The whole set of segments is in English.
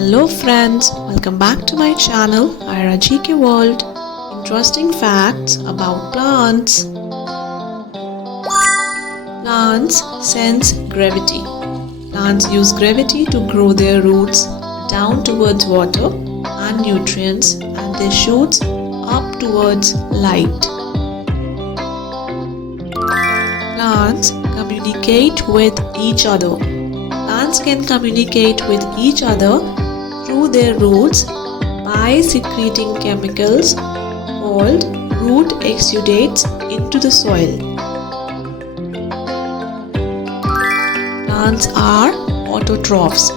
Hello friends, welcome back to my channel ayragkworld. Interesting facts about plants. Plants sense gravity. Plants use gravity to grow their roots down towards water and nutrients and their shoots up towards light. Plants communicate with each other. Plants can communicate with each other through their roots by secreting chemicals called root exudates into the soil. Plants are autotrophs.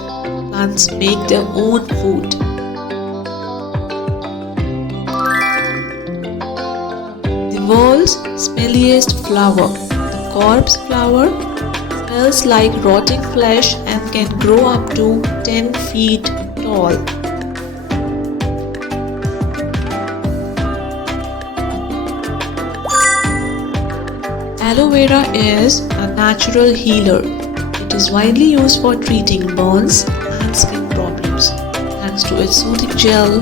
Plants make their own food. The world's smelliest flower, the corpse flower, smells like rotting flesh and can grow up to 10 feet tall. Aloe vera is a natural healer. It is widely used for treating burns and skin problems thanks to its soothing gel.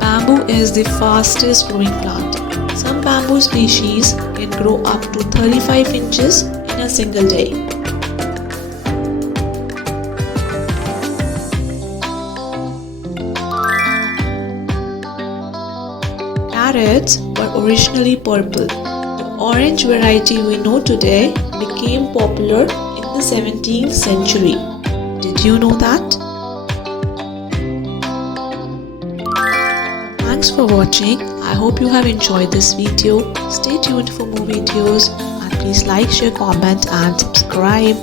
Bamboo is the fastest growing plant. Some bamboo species can grow up to 35 inches in a single day. Carrots were originally purple. The orange variety we know today became popular in the 17th century. Did you know that? Thanks for watching. I hope you have enjoyed this video. Stay tuned for more videos and please like, share, comment and subscribe.